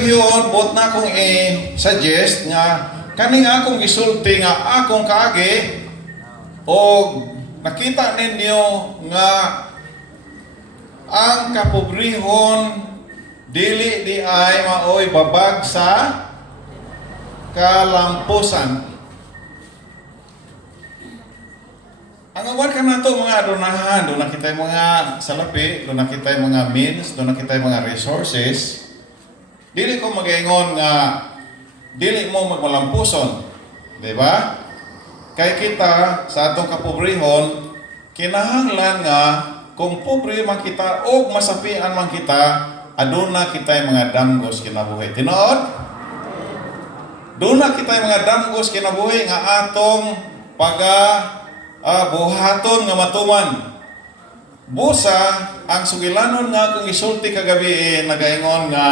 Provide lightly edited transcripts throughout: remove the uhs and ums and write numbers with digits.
kagabhiyon, bot na akong i-suggest nga kaning akong gisulti nga akong kaagi o nakita ninyo nga ang kapobrehon dili di ay maoy babag sa kalampusan. Ang awal ka na ito mga adonahan, doon nakita yung mga salapi, doon nakita yung mga means, doon nakita yung mga resources. Dili ko mag-ingon nga dili mo magmalampuson, di ba? Kay kita sa atong kapobrehon, kinahanglan nga kung pobre man kita o masapian man kita, aduna kita yung mga damgos kinabuhi. Tinood? Doon na kita yung mga damgos kinabuhi nga atong buhaton nga matuman. Busa, ang sugilanon nga kung isulti kagabi nagaingon nga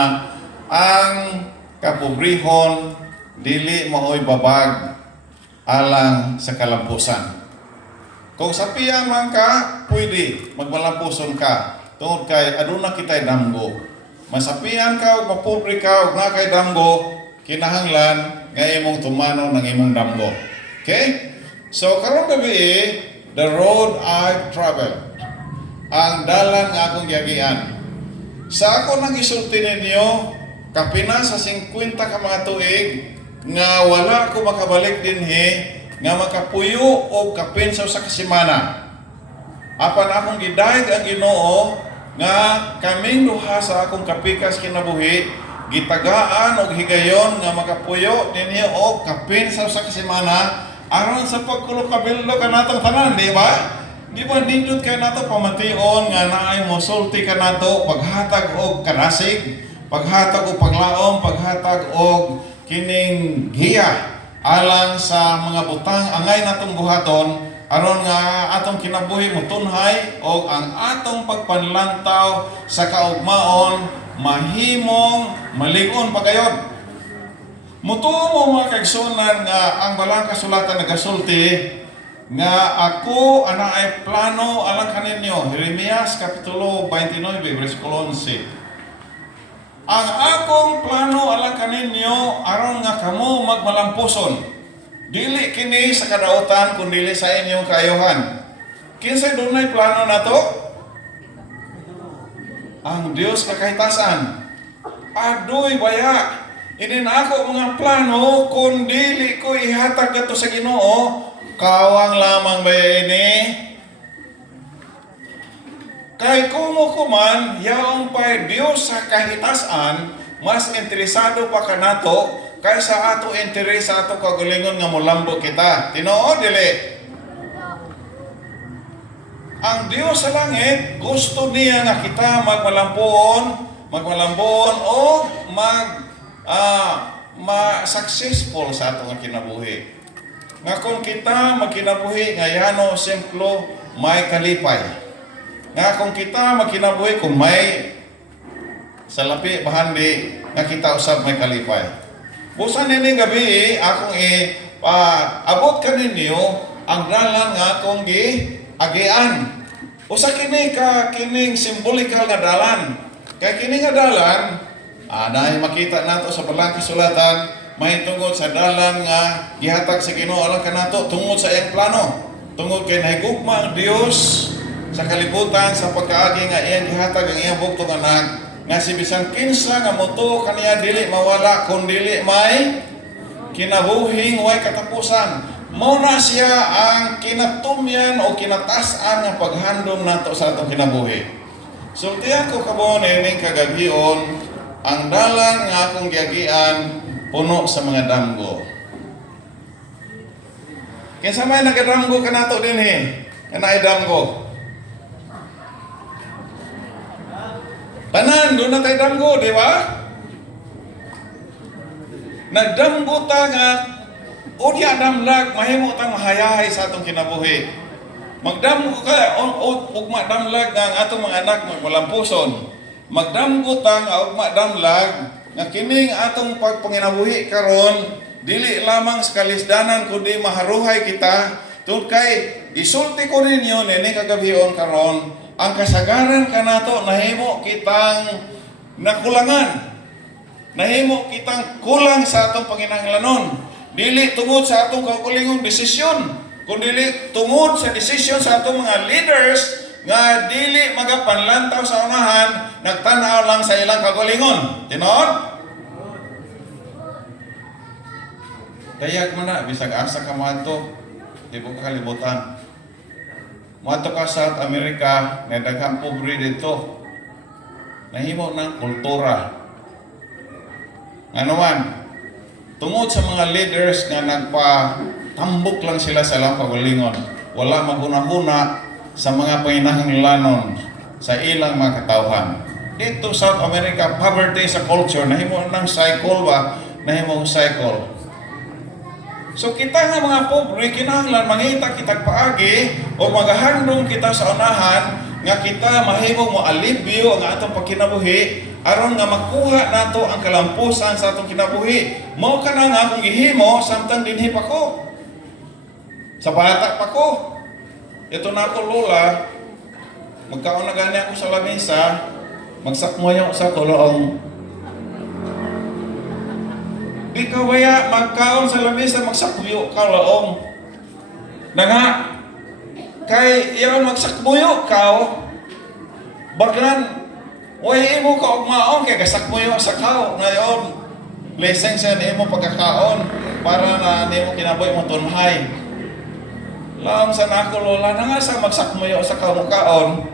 ang kapobrehon dili maoy babag alang sa kalampusan. Kung sapian man ka, pwede magmalampuson ka. Tungod kay aduna kitay damgo. Masapian ka o mapobre ka o nga kay damgo, kinahanglan nga imong tumano ng imong damgo. Okay? So karong gabi, the road I travel. Ang dalan nga akong giagian. Sa ako nang isulti ninyo, kapina sa 50 ka mga tuig nga wala ako makabalik dinhi nga makapuyo o kapinsaw sa kasimana. Apan akong gidayeg ang Ginoo nga kaming duha sa akong kapikas kinabuhi gitagaan og higayon nga makapuyo dinhi og kapinsaw sa kasimana aron sa pagkulo-kabildo kanatong tanan, di ba? Di ba nindot ka nato pamation nga naay mosulti ka nato paghatag og kanasig, paghatag og paglaom, paghatag og kining giya alang sa mga butang angay natong buhaton aron nga atong kinabuhi motunhay og ang atong pagpanlantaw sa kaugmaon mahimong malig-on pagayod. Mutuo mo mga kaigsunan nga ang balang kasulatan nagasulti nga ako ana ay plano alang kaninyo. Jeremias kapitulo 29 bersikulo 11. Ang akong plano alang kaninyo aron nga kamo magmalampuson. Dili kini sa kadautan kundi sa inyong kaayuhan. Kinsay dunay plano nato? Ang Dios kakahitasan. Adoy baya. Ini na ako mga plano kung dili ko ihatag ato sa Ginoo, kawang lamang ba ini? Kay kumo kuman, yaong pa'y Diyos sa kahitasan, mas interesado pa ka nato kaysa ato interes sa ato kagulingon nga mulambo kita. Tinoo, dili? Ang Diyos sa langit, gusto niya nga kita magmalampuon o ma-successful sa atong kinabuhi. Nga kung kita magkinabuhi nga yano simplo may kalipay. Nga kung kita magkinabuhi kung may salapi bahandi nga kita usab may kalipay. Busa nini gabi akong abot kaninyo ang dalan nga akong giagian. Usa kini ka kining simbolikal nga dalan. Kay kini nga dalan dahil makita nato sa balang kasulatan, may tungod sa dalan nga gihatag sa Ginoo alang kanato tungod sa iyang plano. Tungod kay nahigugma ang Dios sa kalibutan sa pagkaagi nga iyang gihatag ang iyang buktong anak nga si bisan kinsa nga moto kaniya dili mawala kun dili may kinabuhing way katapusan. Mao na siya ang kinatumyan o kinatasan nga paghandom nato sa atong kinabuhi. Sultihan ko kamo ning kagabion ang dalan nga akong giagian puno sa mga damgo. Kinsa may nagadamgo kanato dinhi? Kanay damgo. Tanan doon na tayo damgo, di ba? Nagdamgo ta nga o di damlag mahimo tang mahayahay sa atong kinabuhi. Magdamgo ka ugma damlag nga ang atong mga anak magmalampuson. Magdamgo ta nga ugma damlag nga kining atong pagpanginabuhi karon dili lamang sa kalisdanan kundi maharuhay kita tungod kay isulti ko ninyo nini kagabion karon ang kasagaran kanato nahimo kitang nakulangan nahimo kitang kulang sa atong panginahanglanon. Dili tungod sa atong kaugalingong desisyon, kundi tungod sa desisyon sa atong mga leaders nga dili magapanlantaw sa unahan, nagtanaw lang sa ilang kaugalingon. Tinuod? Dayag mo na, bisag asa ka maadto, di mo kakalibutan. Maadto ka South America, nga daghang pobre dito. Nahimo ng kultura. Ano man, tungod sa mga leaders nga nagpatambok lang sila sa ilang kaugalingon, wala maghuna-huna sa mga panginahanglanon sa ilang mga katawhan. Dito South America, poverty sa culture, nahimo ng cycle ba? Nahimo cycle. So kita nga mga pobre, kinahanglan mangita kitag paagi o magahandong kita sa unahan nga kita mahimong mo alibyo ang atong pagkinabuhi aron nga makuha nato ang kalampusan sa atong kinabuhi. Mao ka na nga akong gihimo samtang dinhi pa ko. Sa bata pa ko. Ito na ako lola, magkaon na gani ako sa lamesa, magsakmoy ako sa kuloong. Di ka waya magkaon sa lamesa, magsakbuyo ka loong. Na nga, kay iyon magsakbuyo ka, baglan, way imo ka ugmaon, kay kasakbuyo sa kao. Ngayon, blessing siya ni imo pagkakaon, para na ni mo kinaboy mo tunhay. Lam sa nako lola, na nga sa magsakmuyo sa kaon.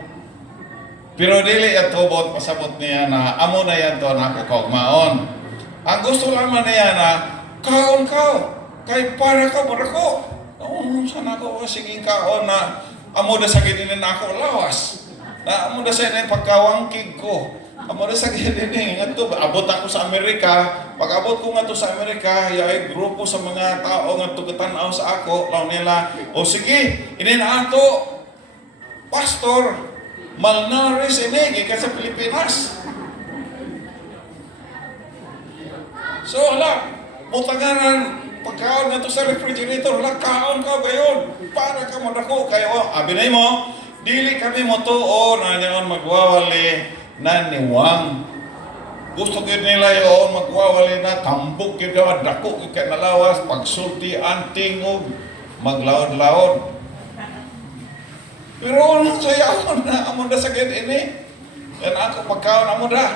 Pero dili at tubot, pasabot niya na amo na yan to nako kaugmaon. Ang gusto lamang niya na kaon ka, kay para ka barako. Naunong sa nako sige kaon na amo da sa ginin nako lawas. Na amo da sa ina pagkawangkig ko. Amo da sa ginin ngadto abot ako sa Amerika. Pag abot ko ngadto sa Amerika, yaay grupo sa mga tao nga tugatan-aw sa ako, law nila, o sige, inin ato pastor Malnares ini gikan sa Pilipinas. So, ala, butanganan, pagkaon nga to sa refrigerator, ala, kaon ka gayon, para ka madako kayo. Abinay mo, dili kami mo to, na niyon magwawali na niwang. Gusto yun nila yun, magwawali na, tambok yun naman, dako yun ka nalawas, pagsulti, antingog, maglaod-laod. Pero anong sayaw na, amon na sakit ini. Yan ako, pagkaon, amon na.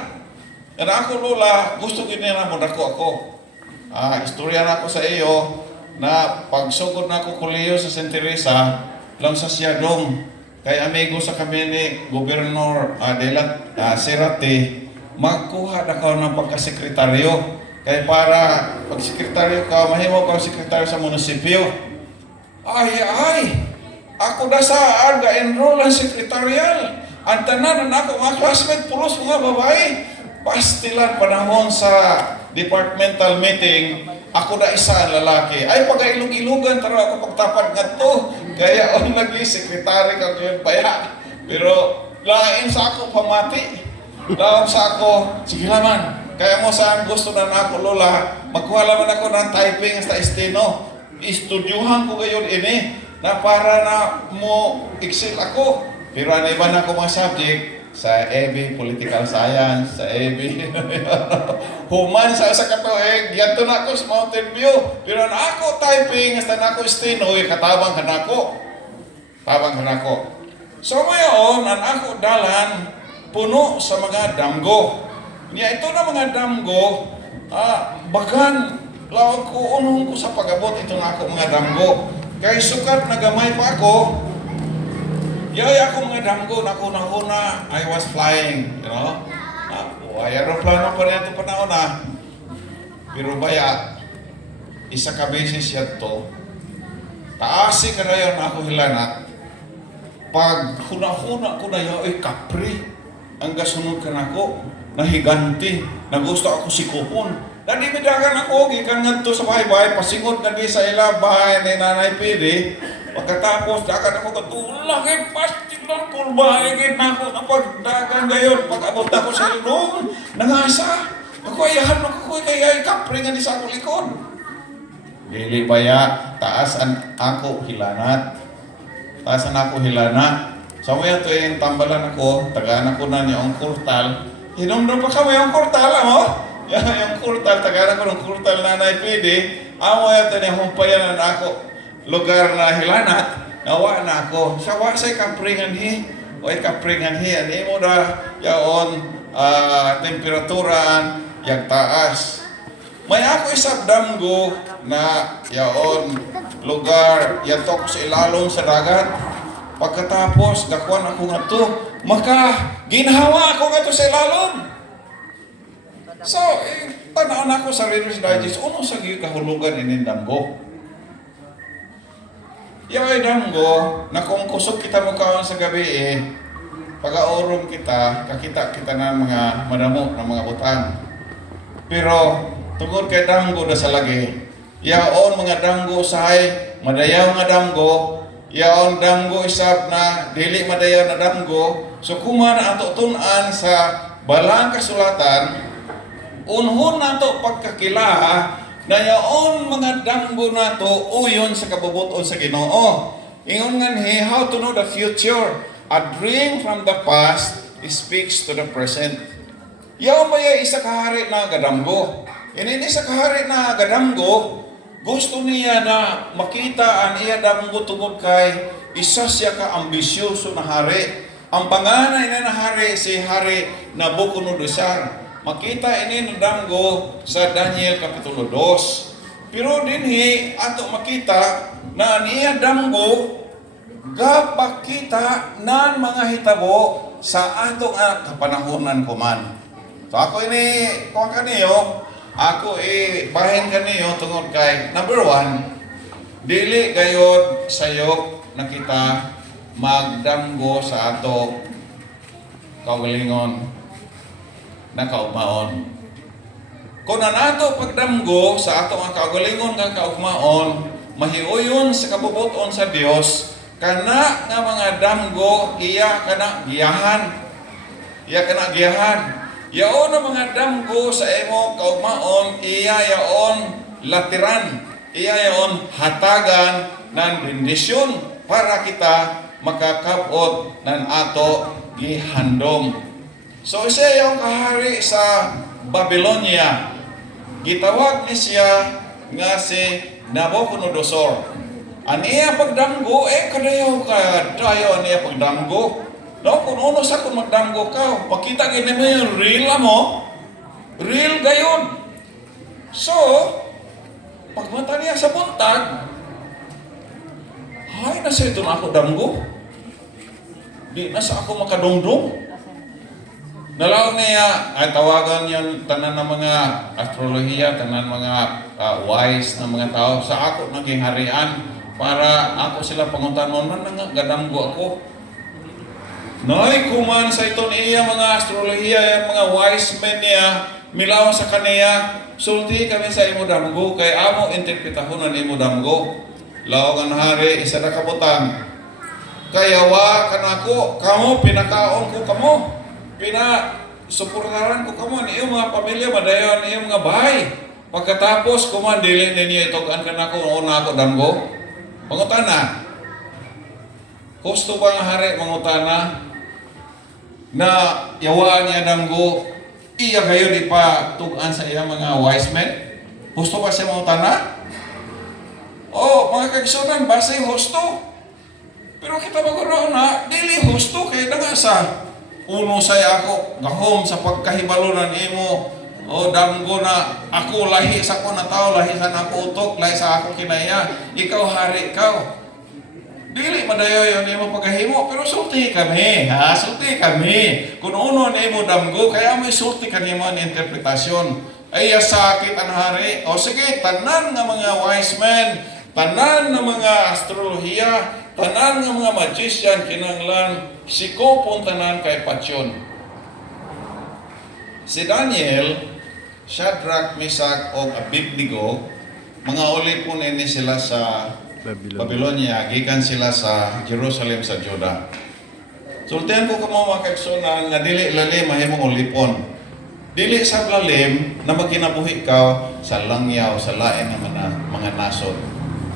Yan ako, lola, gusto ko nila mo dako ako. Istorya na ako sa iyo na pagsugod na ako kuliyo sa St. Teresa, lang sa Siadong, kay amigo sa kami ni Gobernador Serate, magkuha na ka ng pagkasekretaryo. Kay para pagsekretaryo ka, mahimo ka sekretaryo sa munisipyo. Ay, ako na saan ga-enroll ang sekretarial. Ang tanan na ako, mga classmate, pulos mga babae. Pastilan panahon sa departmental meeting, ako na isa ang lalaki. Ay, pag-ilog-ilugan, taro ako pagtapad nga to. Kaya, nagli-sekretary ka yun paya. Pero, lain sa ako pamati. Lain sa ako, sige naman. Kaya mo saan gusto na ako, lola, magkuha naman ako ng typing sa estino. Istudyuhan ko gayon ini, na para na mo excel ako. Pero ano iba na ako mga subject, sa AB Political Science, sa AB human sa katuig, yanto na ako sa Mountain View. Pero na ako typing, hasta na ako estino, katabang ka na ako. Tabang ka na ako. So ngayon, ang ako dalan, puno sa mga damgo. Niya ito na mga damgo, bagan, lawag ko, unong ko sa pag-abot, ito na ako mga damgo. Kaya sukat na gamay pa ako, yay ako mga damgo, nakuna-una, I was flying, you know. Aeroplano pa rin ito panahon Pero baya, isa ka beses yan to, taasi ka na yan ako hilanat, pag huna-huna ko na yun, kapri, ang gasunod ka na ko, nahiganti, nagusto ako si Kupon. Nanibidagan ako, gikan nga to sa bahay-bahay, pasingod na di sa ila, bahay ni Nanay Pili. Pagkatapos, dagan ako katulak, pastilan ko, bahay, na ako, napagdagan ngayon, pag-abot ako sa ilong, nangasa. Ako ayahan ako, kaya kapri nga di sa ako likod. Dili baya, taas an ako hilanat. Taas an ako hilanat. So, may ito yung tambalan ako, tagaan ako na niya ang kurtal. Hinumdum pa kami ang kurtal, mo? yung kurtal, tagara ko ng kurtal nanay pwede, amo yata niya humpayan na ako lugar na hilanat, nawa na ako. Sa wasay kapringan hi, o kapringan hi, ani mo na yaon temperaturan, yang taas. May ako isang damgo na yaon lugar, yatok sa ilalong sa dagat. Pagkatapos, gakuan ako nga to, maka ginhawa ako nga to sa ilalom. So, tanaan ako sa Reader's Digest, uno sa kahulugan ini damgo. Yung damgo, na kung kusog kita mo kaon sa gabi pag-aurong kita, kakita kita ng mga madamo ng mga butang. Pero, tungkol kay damgo na sa lagi, yaon mga damgo sahay, madayaw nga damgo, yaon damgo isab na dili madayaw na damgo, so kuman ato tunan sa balang kasulatan, unhon nato pagkakilala na yaon mga damgo nato uyon sa kabubuton sa Ginoo. Ingon nga ni, how to know the future? A dream from the past speaks to the present. Yaon maya isa kahari na gadamgo. Ini isa kahari na gadamgo, gusto niya na makita ang iya damgo tungod kay isa siya ka ambisyoso na hari. Ang panganay na hari si Hari Nabucodonosor. Makita ini damgo sa Daniel Kapitulo 2. Pero dinhi ato makita na niya damgo gapakita nan mga hitabo sa ato nga kapanahonan kuman. So ako ini kuan kaniyo, ako bahin kaniyo tungod kay number 1, dili gayod sayop na kita magdamgo sa ato kaugalingon na kaugmaon. Kung nato pagdamgo sa ato nga kaugalingon nga kaugmaon, mahiuyon sa kabubuton sa Dios, kana nga mga damgo iya kana giyahan. Iya kana giyahan. Yaon ang mga damgo sa imo kaugmaon, iya yaon latiran. Iya yaon hatagan ng bendisyon para kita makakabot ng ato gihandom. So siya yung kahari sa Babylonia. Gitawag ni siya nga si Nabucodonosor. Aniya pagdamgo, kadayaw ka, dayaw aniya pagdamgo. No, kung uno sa kung magdamgo ka, makita gini mo yung real mo, real gayon. So, pagmata niya sa buntag, ay, nasa ito na ako damgo. Di nasa ako makadongdong. Nalaw niya, ay tawagan yan tanan ng mga astrolohiya, tanan mga wise na mga tao sa ako naging harian para ako sila pangutanon na gadamgo ako. Noy kuman sa iton iya mga astrolohiya, yung mga wise men niya, milaw sa kaniya, sulti kami sa imo damgo, kay amo interpretahon ng imo damgo. Law ang hari, isa na kabutang. Kayawa kanako, kamo pinakaon ko kamo. Suportaran ko kamo ni iyong mga pamilya, madayon ni iyong mga bahay. Pagkatapos, kuman, dili ninyo itogan ka na kung una ako damgo. Mangutana. Gusto ba nga hari mangutana na yawaan niya damgo, iya kayo di pa tugan sa iyang mga wise men? Gusto ba siya mangutana? Oh, mga kagsunan, base husto. Pero kita maguro na, dili husto kay nangasa. Uno say ako, gahom sa pagkahibalunan imo, o damgo na ako lahi sa ko na tao, lahi sa ako utok, lahi sa ako kinaya, ikaw hari ikaw. Dili madayo yung imo pagkahimo, pero sulti kami, ha? Sulti kami. Kung uno na imo damgo, kaya may sulti kanimo ang interpretasyon. Ay sakit ang hari. O sige, tanan ng mga wise men, tanan ng mga astrolohiya, tanan ng mga magician, kinanglan, sikopon tanan kay Patyon. Si Daniel, Shadrach, Meshach, o Abednego, mga ulipon ini sila sa Babylonia, gikan sila sa Jerusalem sa Juda. Sultihan ko kamo mga kagsunan nga dili lalim mahimong ulipon. Dili sa lalim na magkinabuhi ka sa langyaw, sa lain ng mga nasod.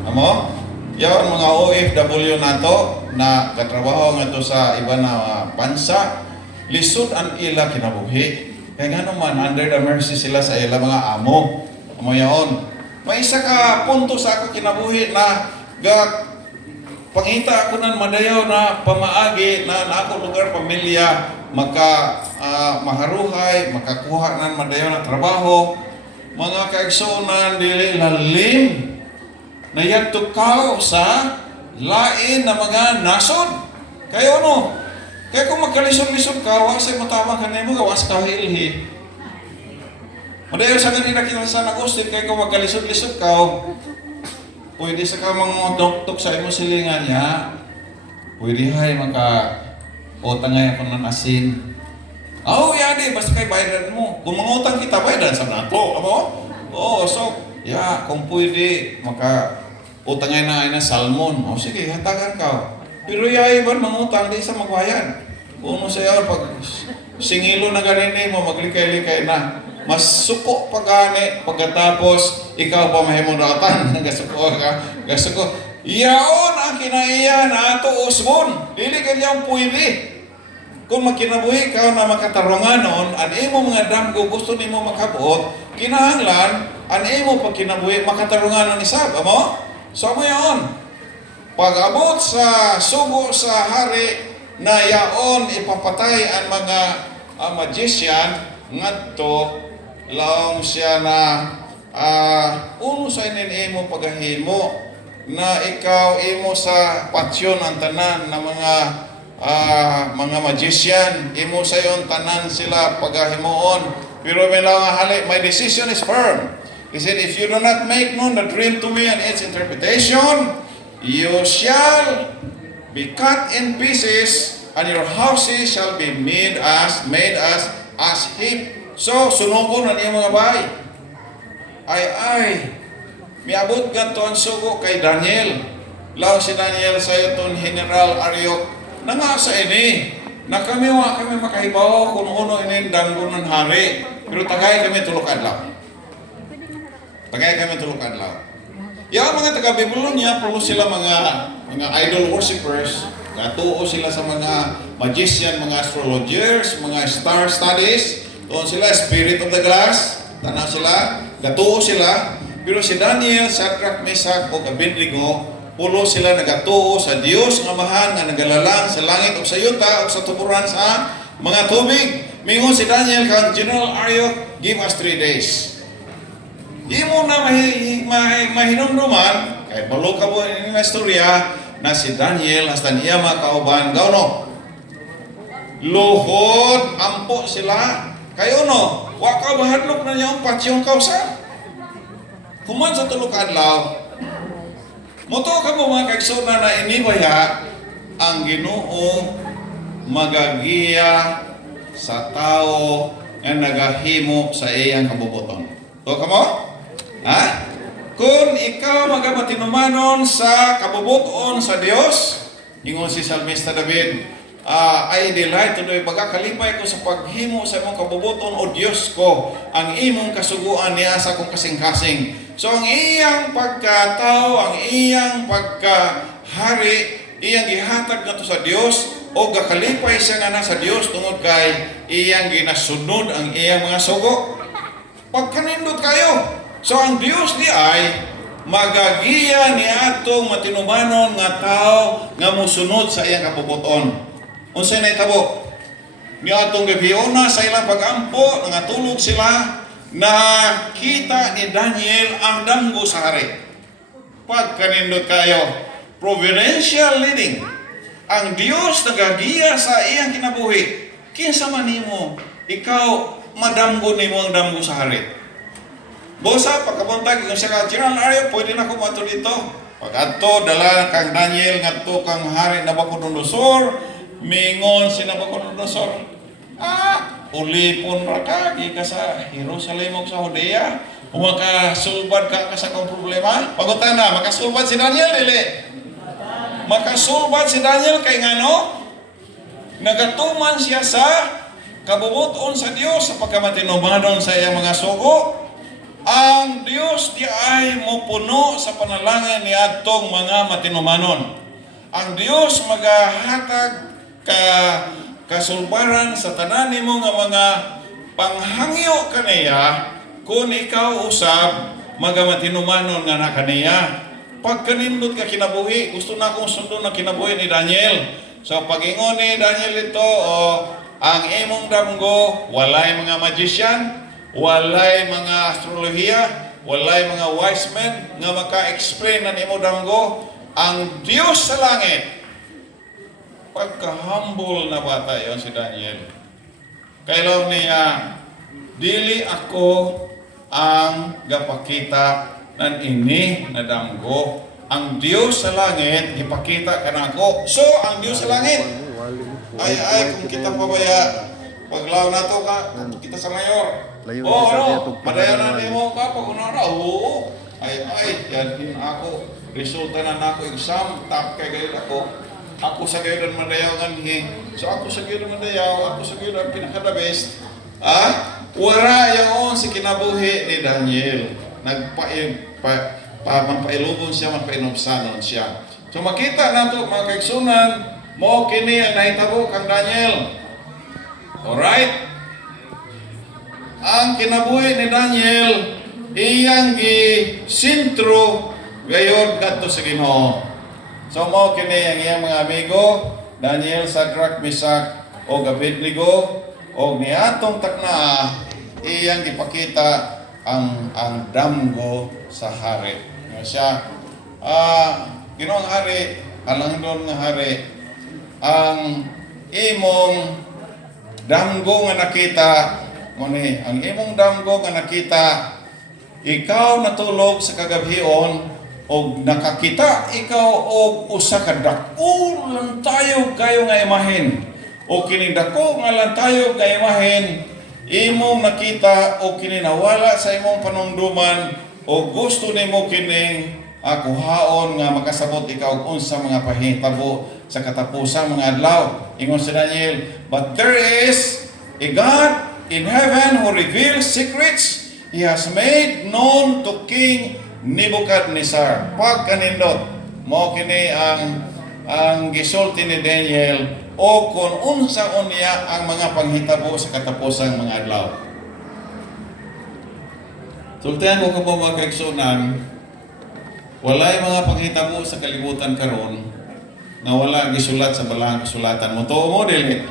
Amo? Yaw mga OFW nato na katrabaho nga to sa iba na bansa, lisod ang ila kinabuhi. Kaya nga naman, under the mercy sila sa ilang mga amo. Amo yaon. May isa ka punto sa ako kinabuhi na pangita ako ng madayaw na pamaagi na ako lugar pamilya maharuhay, makakuha ng madayaw na trabaho, mga kaigsunan dili lalim na yagtukaw sa lain na mga nasod. Kaya ano? Kaya kung magkalisod-lisod ka, wasay matama ka na mo, gawas ka hilhi. Madayaw sa ganina kita sa Agustin, kaya kung magkalisod-lisod ka, pwede sa ka mga doktok sa imo silingan niya. Pwede hay utangay ako ng asin. Yadi, basta kay bayaran mo. Kung mangutang kita, bayaran sa nato. So, kung pwede, utangay na ay na salmon. Sige, hatagan ka. Pero ba mangutang, di sa magbayan. Kung siya, pag singilo na ganini mo, maglikay-likay na. Mas suko pagani pagkatapos ikaw pa mahimudatan gasuko ka gasuko yaon ang kinaiya na ato usbon dili kanyang pwede kung makinabuhi ka na makatarunganon an imo mga damgo gusto nimo makabuot kinahanglan an imo pag kinabuhi makatarunganon isab amo so mo yaon pag-abot sa sugo sa hari na yaon ipapatay ang mga magician ngadto laong siya na uno sa imo pagahimo na ikaw imo sa patsyon ang tanan na mga magician imo sa yon tanan sila pagahimoon pero may lang hali my decision is firm. He said, if you do not make known the dream to me and its interpretation, you shall be cut in pieces and your houses shall be made as heap. So, sunugo na niya mga bahay. Miabot ganito ang sugo kay Daniel. Lao si Daniel sa iton General Ariok na nga sa ini. Na kami makahibaw kung ano ini danggo ng hari. Pero tagay kami tulok adlaw. Mga taga-Babylonia, pulo sila mga idol worshippers. Natuo sila sa mga magician, mga astrologers, mga star studies. Doon sila, spirit of the glass, tanaw sila, gatuo sila. Pero si Daniel, Shadrach, Meshach, o Abednego, pulo sila nagatuo sa Diyos nga mahal nga nagalalang sa langit o sa yuta o sa tuburan sa mga tubig. Mingon si Daniel kang General Ariok, give us 3 days. Di mo na mahinumduman, kahit balo ka po yung istorya, na si Daniel, hasta niya makauban, gawno. Luhod, ampo sila. Kayo no, waka bahadlok na niya ang patyong kausa. Human sa tulog adlaw, moto ka mo mga kaigsoon na inibaya ang Ginoo magagiya sa tao nga nagahimo sa iyang kabubuton. To ka mo? Kung ikaw magamatinumanon sa kabubuton sa Dios, ingon si Salmista David, I delight to do pagkakalipay ko sa paghimo sa imong kabubuton o Diyos ko ang imong kasuguan niya sa akong kasing-kasing. So ang iyang pagkatao, ang iyang pagkahari, iyang gihatag nato sa Dios o gakalipay siya nga na sa Dios tungod kay iyang ginasunod ang iyang mga sugo. Pagkanindot kayo. So ang Dios di ay magagiya ni atong matinumanon nga tao nga musunod sa iyang kabubuton. Unsay na itabo? Ni atong gabiona sa ilang pagampo, nangatulog sila na kita ni Daniel ang damgo sa hari. Pagkanindot kayo, providential leading. Ang Dios nagagiya sa iyang kinabuhi. Kinsa man nimo, ikaw madamgo nimo ang damgo sa hari. Bosa, pagkabuntag, kung siya ka, General Ariok, pwede na kumato dito. Pag-adto, dala kang Daniel, ngadto kang hari Nabucodonosor, mingon si Nabucodonosor, ulipon ra ka, di ka sa Jerusalem o sa Judea, o makasulbad ka sa kong problema. Pagutan na, makasulbad si Daniel, dili. Makasulbad si Daniel kay ngano, nagatuman siya sa kabubuton sa Dios sa pagkamatinumanon sa iyang mga sugo. Ang Dios di ay mopuno sa panalangin ni atong mga matinumanon. Ang Dios magahatag kasulbaran sa tanan nimo nga mga panghangyo kaniya kung ikaw usab magamatinumanon nga na kaniya. Pag kanindot ka kinabuhi, gusto na akong sundo na kinabuhi ni Daniel. So pag-ingon ni Daniel ito, ang imong damgo, walay mga magician, walay mga astrolohiya, walay mga wise men nga maka-explain ng imong damgo. Ang Diyos sa langit, pagka-humble na bata yon si Daniel. Kailan niya, dili ako ang gapakita ng ini na damgo. Ang Diyos sa langit, ipakita ka na ako. So, ang Diyos sa langit, ay, kung kita pabaya, paglaw na to ka, kita sa mayor. Madayanan mo ka, pag unara, yan din ako. Resulta na ako exam, top kay gayud ako. Ako sa gayud madayawan ni. So ako sa gayud madayaw, ako sa gayud ang pinaka the best. Wala yaon si kinabuhi ni Daniel. Manpailubon siya, manpainumsanon siya. So makita nato mga kaigsunan, mo kini ang nahitabo kang Daniel. Alright? Ang kinabuhi ni Daniel, iyang sintro gayon kadto sa Ginoo. So mo kini ang iyang mga amigo, Daniel, Shadrach, Meshach, o Abednego, o niatong takna iyang ipakita ang damgo sa hari. Siya, Ginoong hari, alangon nga hari, ang imong damgo nga nakita, muni, ang imong damgo nga nakita, ikaw natulog sa kagabhion, o nakakita ikaw og usa ka dako lang tayo kayo nga imahen, o kini dako nga lang tayo nga imahen imong nakita o kini nawala sa imong panumduman, o gusto nimo kining kuhaon nga makasabot ikaw og unsa mga pahitabo sa katapusang mga adlaw. Ingon si Daniel, but there is a God in heaven who reveals secrets. He has made known to King Nebuchadnezzar. Pag kanindot mo kini ang gisulti ni Daniel o kung unsa unya ang mga panghitabo sa katapusang mga adlaw. Sultihan ko po mga kaigsunan, walay mga panghitabo sa kalibutan karon na wala gisulat sa balang kasulatan. Motoo mo dili.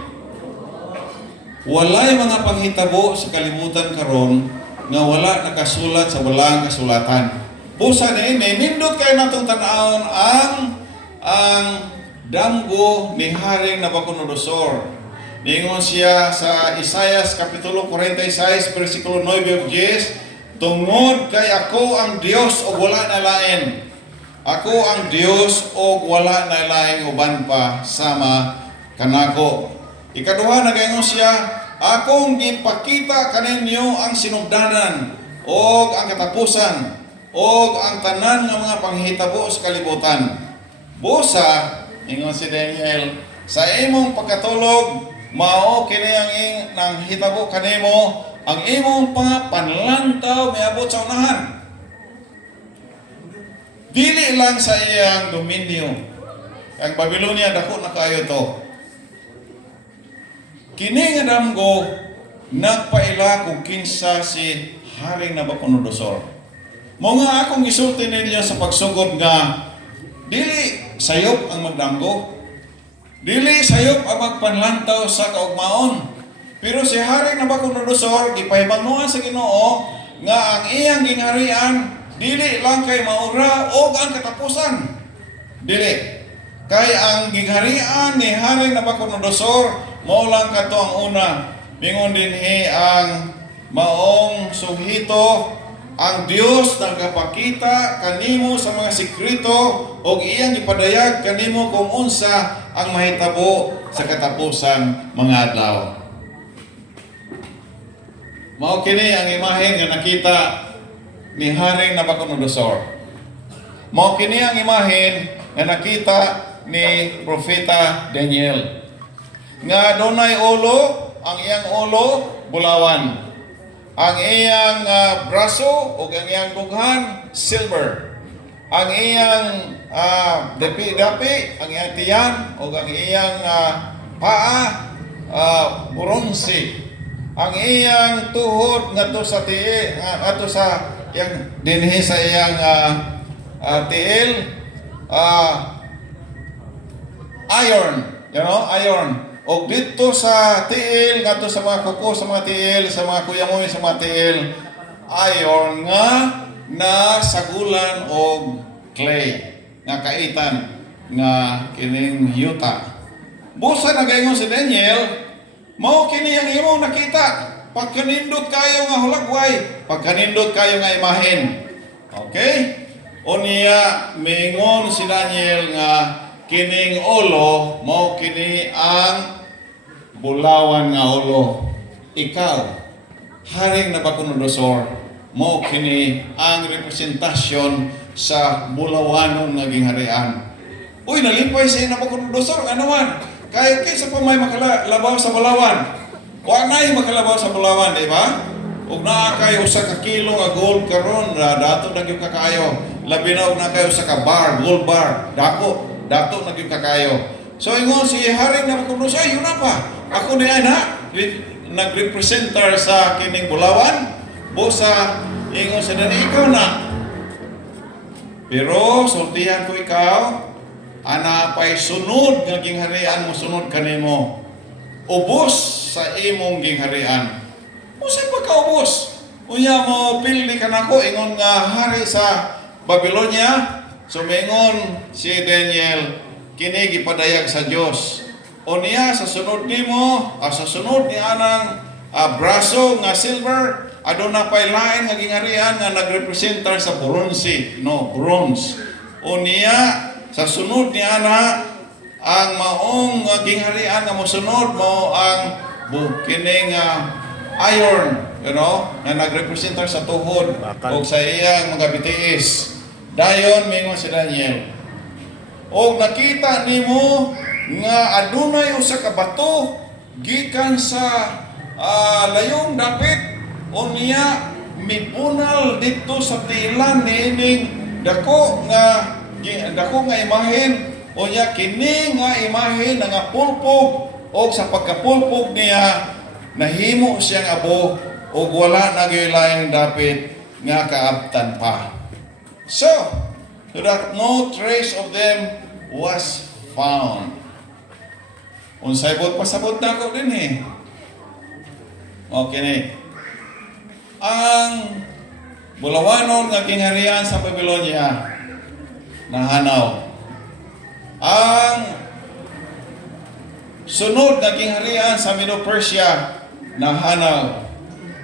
Walay mga panghitabo sa kalibutan karon nga wala nakasulat sa balang kasulatan. Busa na ini, nindot kayo natong tanawon ang damgo ni Haring Nabucodonosor. Ningon siya sa Isaias Kapitulo 46, versikulo 9 of 10, tungod kay ako ang Dios o wala na lain. Ako ang Dios o wala na lain uban pa sama kanako. Ikaduha na gayon siya, akong gipakita kaninyo ang sinugdanan o ang katapusan o ang tanan ng mga panghitabo sa kalibutan. Busa, ingon si Daniel, sa imong pagkatulog, mao kini ang hitabo kanimo, ang imong panlantaw miabot sa unahan. Dili lang sa iyang dominyo. Ang Babylonia dako na kayo to. Kini nga damgo nagpaila kung kinsa si Haring Nabucodonosor. Mga akong gisulti ninyo sa pagsugod nga dili sayop ang magdamgo, dili sayop ang magpanlantaw sa kaugmaon. Pero si Haring Nabucodonosor gipahibangnuan sa Ginoo nga ang iyang gingharian dili lang kay maura o ang katapusan. Dili kay ang gingharian ni Haring Nabucodonosor mao lang kato ang una. Mingon dinhi ang maong suhito, ang Dios nagapakita kanimo sa mga sekreto o iyang ipadayag kanimo kung unsa ang mahitabo sa katapusang mga adlaw. Mao kini ang imahen nga nakita ni Haring Nabucodonosor. Mao kini ang imahen nga nakita ni Propeta Daniel. Nga dunay ulo, ang iyang ulo bulawan. Ang iyang braso o ang iyang dughan silver. Ang iyang dapi-dapi, ang iyang tiyan o ang iyang paa bronze. ang iyang tuhod ngadto sa tiil, ato sa yang dinhi sa iyang tiil, iron, iron. O dito sa tiil, ngadto sa mga kuko, sa mga tiil, sa mga kuyamoy, sa mga tiil, iron nga na sagulan og clay nga kaitan nga kining yuta. Busa nagaingon si Daniel, mao kini ang imong nakita. Pagkanindot kayo nga hulagway, pagkanindot kayo nga imahen. Okay? Unya mingon si Daniel nga kining ulo mao kini ang bulawan nga ulo. Ikaw, Haring Nabucodonosor, mao kini ang representasyon sa bulawanon nga gingharian. Uy, nalipay si Nabucodonosor, ano man? Kahit kaysa pa may makalabaw sa bulawan. Wa na'y makalabaw sa bulawan, di ba? Ug naa kayo sa ka kilo nga gold karon, dato na gyud kakayo. Labi na og na kayo sa ka bar, gold bar, dato na gyud kakayo. So ingon si Haring Nabucodonosor, yun na pa. Ako na na nagrepresentar sa kining bulawan. Busa ingon sa dani ikaw na. Pero sultihan ko ikaw, ana pa'y sunod nga gingharian mo, sunod kanimo. Ubos sa imong gingharian. Usay pagkaubos. Unya mo pili ka nako ingon nga hari sa Babylonia. Sumingon si Daniel, kini gipadayag sa Dios. Unya sa sunod nimo, sa sunod ni anang braso nga silver, aduna pay lain nga gingharian nga nagrepresentar sa bronze. Unya sa sunod ni ana ang maong gingharian nga mosunod mo ang kining iron, nga nagrepresentar sa tuhod o sa iyang mga bitiis. Dayon mingon si Daniel, og nakita nimo nga adunay usa ka bato gikan sa layong dapit, unya mibunal dito sa tilan niining dako nga imahen. Unya kini nga imahen nga pulpog, o sa pagkapulpog niya nahimo siyang abo o wala na gyud dapit nga kaabtan pa. So that no trace of them was found. Unsay bot pasabot na ko din Okay ni. Ang bulawanon nga kingharian sa Babylonia nahanaw. Ang sunod na gingharian sa Medo-Persia nahanaw.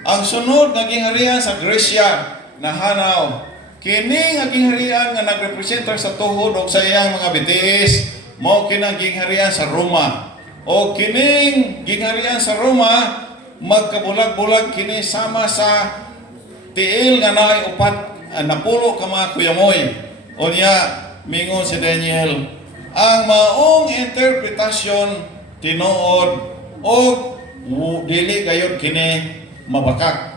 Ang sunod na gingharian sa Gresya nahanaw. Kini nga gingharian nga nagrepresentar sa tuhod o sa iyang mga bitiis, mao kinang gingharian sa Roma. O kining gingharian sa Roma magkabulag-bulag kini sama sa tiil nga naay upat napulo ka mga kuyamoy. Unya mingon si Daniel, ang maong interpretasyon tinuod o dili gayud kini mabakak.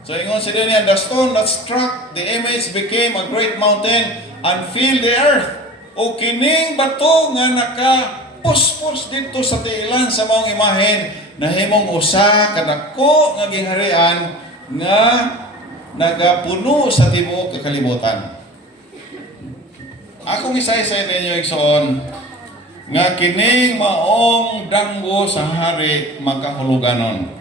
So ingon si Daniel, the stone that struck the image became a great mountain and filled the earth. O kining bato nga nakapuspos dito sa tiilan sa maong imahen, nahimong usa kadako nga gingharian nga nagapuno sa tibuok kakalibutan. Akong isa-isa ninyo igsoon nga kining maong danggo sa hari makahuluganon.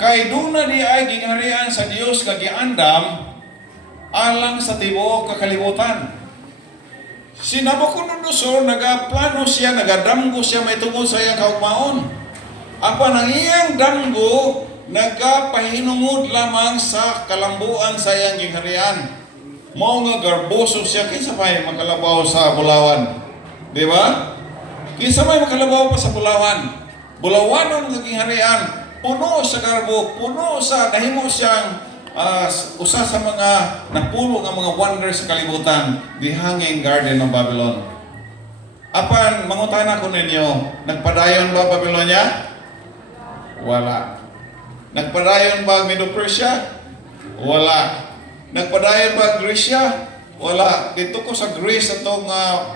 Kay duna di ay gingharian sa Dios nga giandam alang sa tibuok kakalibutan. Si Nabucodonosor nagaplano siya, nagadamgo siya may tungkol sa iyang kaugmaon. Apan ang iyang damgo nagapahinungod lamang sa kalambuan sa iyang gingharian. Mao nga garboso siya, kinsa may makalabaw sa bulawan, di ba? Kinsa may makalabaw pa sa bulawan? Bulawanon nga gingharian, puno sa garbo, puno sa nahimo siyang usa sa mga napulo nga mga wonders sa kalibutan, the Hanging Garden of Babylon. Apan mangutana ko ninyo, nagpadayon ba Babylonia? Wala. Nagpadayon ba Medo-Persia? Wala. Nagpadayon ba Gresya? Wala. Dito ko sa Greece atong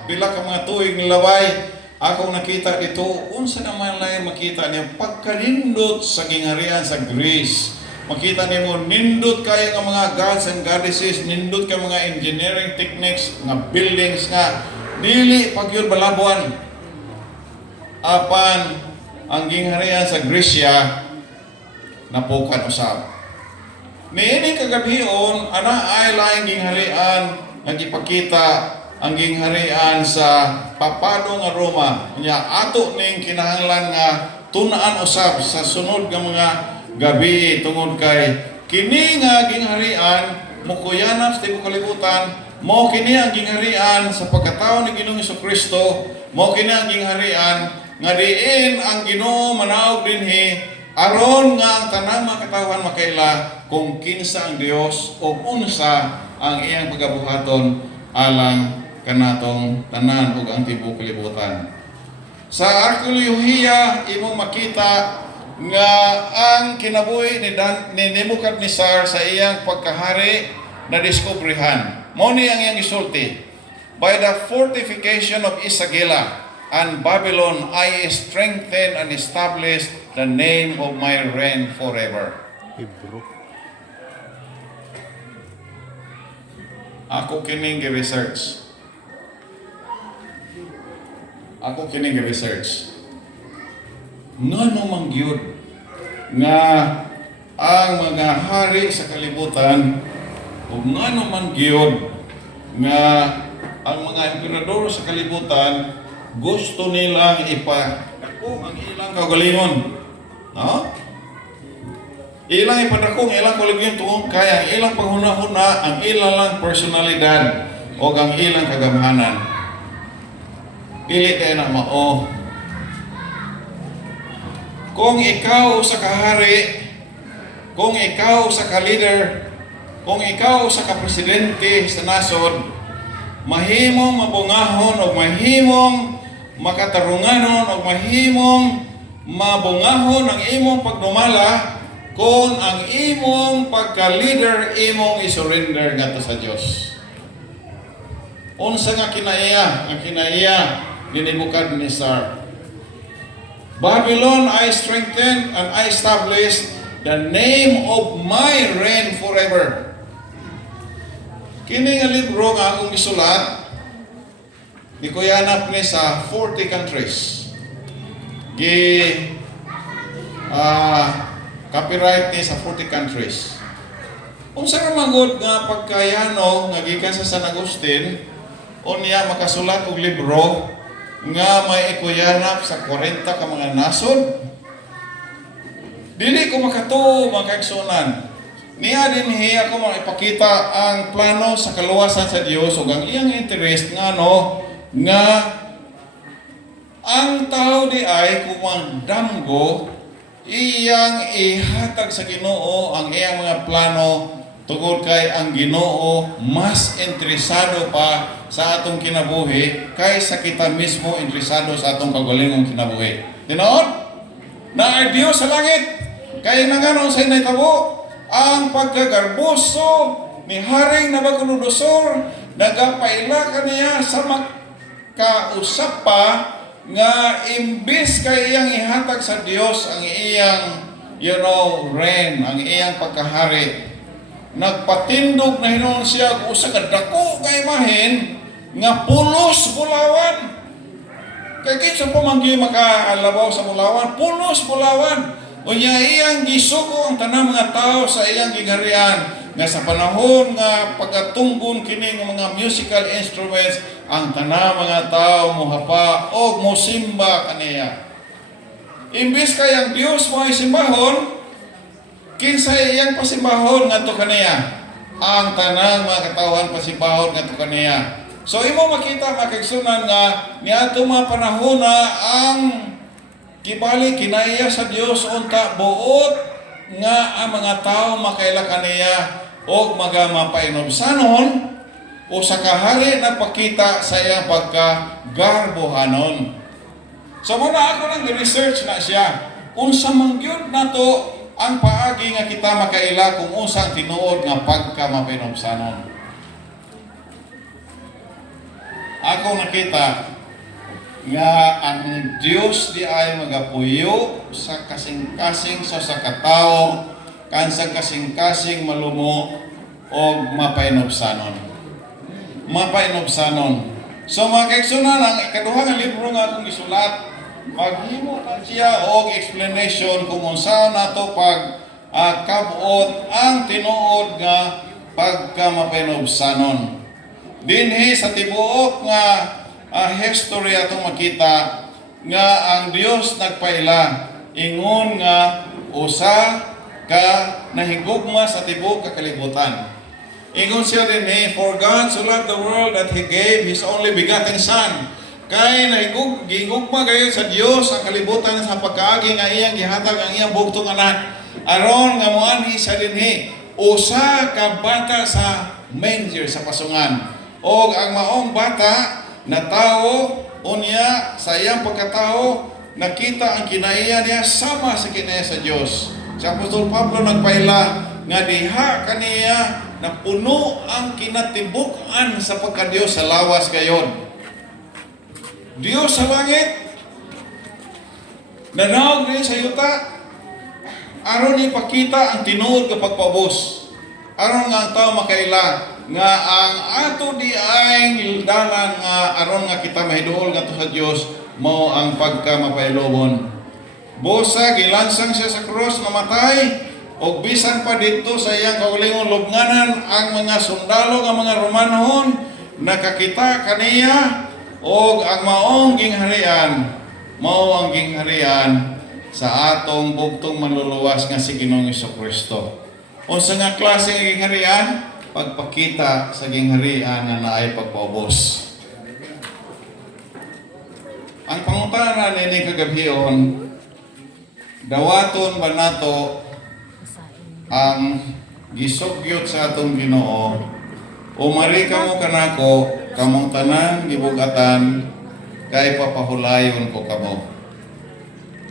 pila ka mga tuig nilabay, Akong nakita dito, unsa naman lang makita niya pagkanindot sa gingharian sa Greece. Makita nimo nindot kaya nga mga gods and goddesses, nindot ka mga engineering techniques, mga buildings nga dili pagyud balabuan. Apan ang gingharian sa Gresya napukan usab. Niini kagabhion ana ay laing gingharian nga gipakita ang gingharian sa papado nga Roma. Nya ato ning kinahanglan nga tun-an usab sa sunod nga mga gabi tungod kay kini nga gingharian mukuyanap sa tibok kalibutan, mo kini ang gingharian sa pagkatao ni Ginoong Jesucristo, mo kini ang gingharian nga diin ang Ginoo manaog dinhi aron nga ang tanang mga katawhan makaila kung kinsa ang Dios o unsa ang iyang pagabuhaton alang kanatong tanan ug ang tibuok kalibutan. Sa arkeolohiya imong makita nga ang kinabuhi ni Nebuchadnezzar sa iyang pagkahari na diskubrihan. Mao ni ang iyang gisulti. By the fortification of Isagila and Babylon, I strengthen and establish the name of my reign forever. Hebrew. Ako kining gi-research. Ngano man gyud nga ang mga hari sa kalibutan ug ngano man gyud nga ang mga emperador sa kalibutan gusto nilang ipadako ang ilang kaugalingon. No? Ilang ipadako ang ilang kaugalingon tungod kay ang ilang panghuna-huna, ang ilang personalidad o ang ilang kagamhanan. Dili kay na mao. Kung ikaw sa kahari, kung ikaw sa ka-leader, kung ikaw sa ka-presidente sa nasod, mahimong mabungahon o mahimong makatarunganon o mahimong mabungahon ang imong pagdumala kung ang imong pagka-leader imong isurrender ngadto sa Dios. Unsa nga kinaiya? Ang kinaiya ni Nebuchadnezzar. Babylon I strengthen and I establish the name of my reign forever. Kini nga libro nga akong gisulat, ikuyanap ni sa 40 countries. Copyright ni sa 40 countries. Unsa ra magod nga pagkayano nga gikan sa San Agustin, unya makasulat og libro nga may ikuyanap sa 40 ka mga nasod. Dili ko makatuo mga kaigsunan. Niya dinhi ako maipakita ang plano sa kaluwasan sa Dios ug ang iyang interest nga ang tao di ay kumandamgo iyang ihatag sa Ginoo ang iyang mga plano tungod kay ang Ginoo mas interesado pa sa atong kinabuhi kaysa kita mismo interesado sa atong kaugalingong kinabuhi. Tinuod? Na ang Dios sa langit kay nanganon sa inaytabo ang pagkagarbuso ni Haring Nabucodonosor nagapaila kaniya sa makausap pa nga imbis kay iyang ihatag sa Dios ang iyang reign, ang iyang pagkahari, nagpatindog na hinuon siya usa ka dako ka imahen nga pulos bulawan. Kay kinsa pa man gyud makaalabaw sa bulawan, pulos bulawan. Unya iyang gisugo ang tanang mga tao sa iyang gingharian nga sa panahon nga pagkatunggon kini nga mga musical instruments ang tanang mga tao mohapa o mosimba kaniya. Imbis kay ang Dios mo isimbahon, kinsa iyang pasimbahon ngadto kaniya? Ang tanang mga katawhan pasimbahon ngadto kaniya. So imo makita makigsunan nga niadto mga panahon na ang kibali kinaiya sa Dios unta buot nga ang mga tao makaila kaniya o magamapainomsanon o sa kahari nagpakita sa iyang pagkagarbuhanon. So muna ako nang research na siya. Unsa man gyud nato ang paagi nga kita makaila kung unsa ang tinuod nga pagkamapainomsanon. Ako nakita nga ang Dios di ay magapuyo sa kasing-kasing sa katao kansa kasing-kasing malumo o mapainobsanon. So mga kaigsunan, ang ikaduha nga libro nga akong isulat, maghimo na siya og explanation kung unsa nato pag kabot ang tinuod nga pagka mapainobsanon. Dinhi sa tibuok nga history atong makita nga ang Dios nagpaila ingon nga usa ka nahigugma sa tibuok ka kalibutan. Ingon siya dinhi, for God so loved the world that He gave His only begotten Son. Kay gigugma gayon sa Dios ang kalibutan sa pagkaagi nga iyang gihatag ang iyang bugtong anak. Aron nga moanhi sa dinhi usa ka bata sa manger sa pasungan. Og ang maong bata na tao unya sa iyang pagkatao nakita ang kinaiya niya sama sa kinaiya sa Dios. Si Apostol Pablo nagpaila nga diha kaniya na puno ang kinatibuk-an sa pagka-Dios sa lawas gayon. Dios sa langit nanaog rin sa yuta aron ipakita ang tinuod nga pagpabos. Aron nga ang tao makaila nga ang ato di ay dalan nga aron nga kita mahiduol ngadto sa Dios mao ang pagkamapailobon. Busa gilansang siya sa krus namatay og bisan pa dito sa iyang kaugalingon lubnganan ang mga sundalo nga mga Romanhon nakakita kaniya og ang maong gingharian mao ang gingharian sa atong bugtong manluluwas nga si Ginoong Jesucristo. Unsa nga klase nga gingharian? Pagpakita sa gingharian nga naay pagpaubos. Ang pangutana nini kagabhion, dawaton ba nato ang gisugyot sa atong Ginoo o mari kamo kanako kamong tanan gibugatan kay papahulayon ko kamo.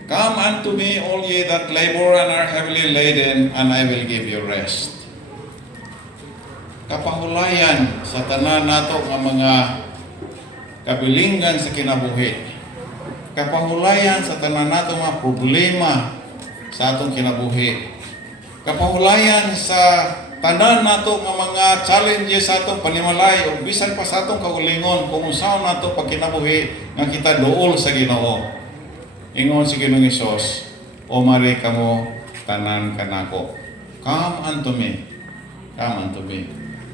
Come unto me all ye that labor and are heavily laden, and I will give you rest. Kapahulayan sa tanan nato nga mga kabilingan sa kinabuhi. Kapahulayan sa tanan nato mga problema sa atong kinabuhi. Kapahulayan sa tanan nato nga mga challenges sa atong panimalay o bisan pa sa atong kaugalingon kung unsaon nato pagkinabuhi nga kita duol sa Ginoo. Ingon si Ginoong Hesus, o mari kamo tanan kanako. Come unto me. Come unto me.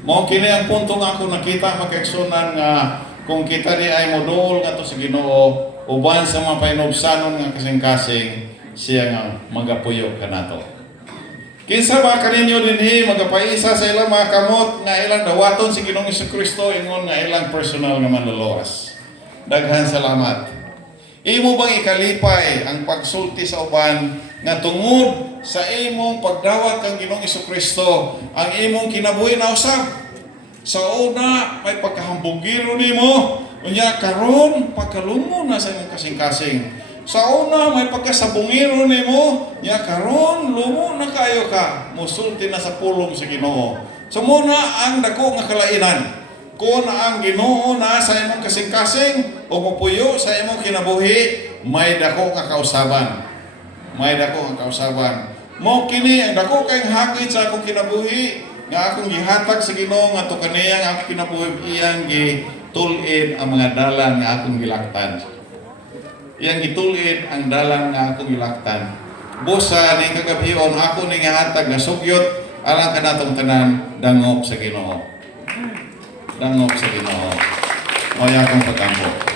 Mao kini ang punto nga ako nakita makaigsunan nga kung kita di ay moduol nga to sa Ginoo uban sa mga painobsanon nga kasing-kasing siya nga magapuyo kanato. Kinsa ba kaninyo dinhi magapaisa sa ilang mga kamot nga ilang dawaton si Ginoong Jesucristo ingon nga ilang personal nga manluluwas. Daghan salamat. Imo bang ikalipay ang pagsulti sa uban nga tungod sa imong pagdawat kang Ginoong Jesucristo ang imong kinabuhi na usab? Sa una may pagkahambugiro nimo unya karon pagkalumo na sa imong kasing-kasing. Sa una may pagkasabungiro nimo unya karon lumo na kayo ka musulti na sa pulong sa Ginoo. So muna ang dako nga kalainan. Kung ang Ginoo na sa imong kasing-kasing o mapuyo sa imong kinabuhi, may dako nga kausaban. May dako nga kausaban. Mo kini ang dako kay hakit sa akong kinabuhi nga akong gihatag sa Ginoo nga to kaniya ang akong kinabuhi iyang gitulid ang mga dalan nga akong gilaktan. Iyang gitulid ang dalan nga akong gilaktan. Busa ni kagabhion ako ning gihatag nga sugyot alang kanatong tanan dangop sa Ginoo. Dangop sa Ginoo. Maya kang pagkampo.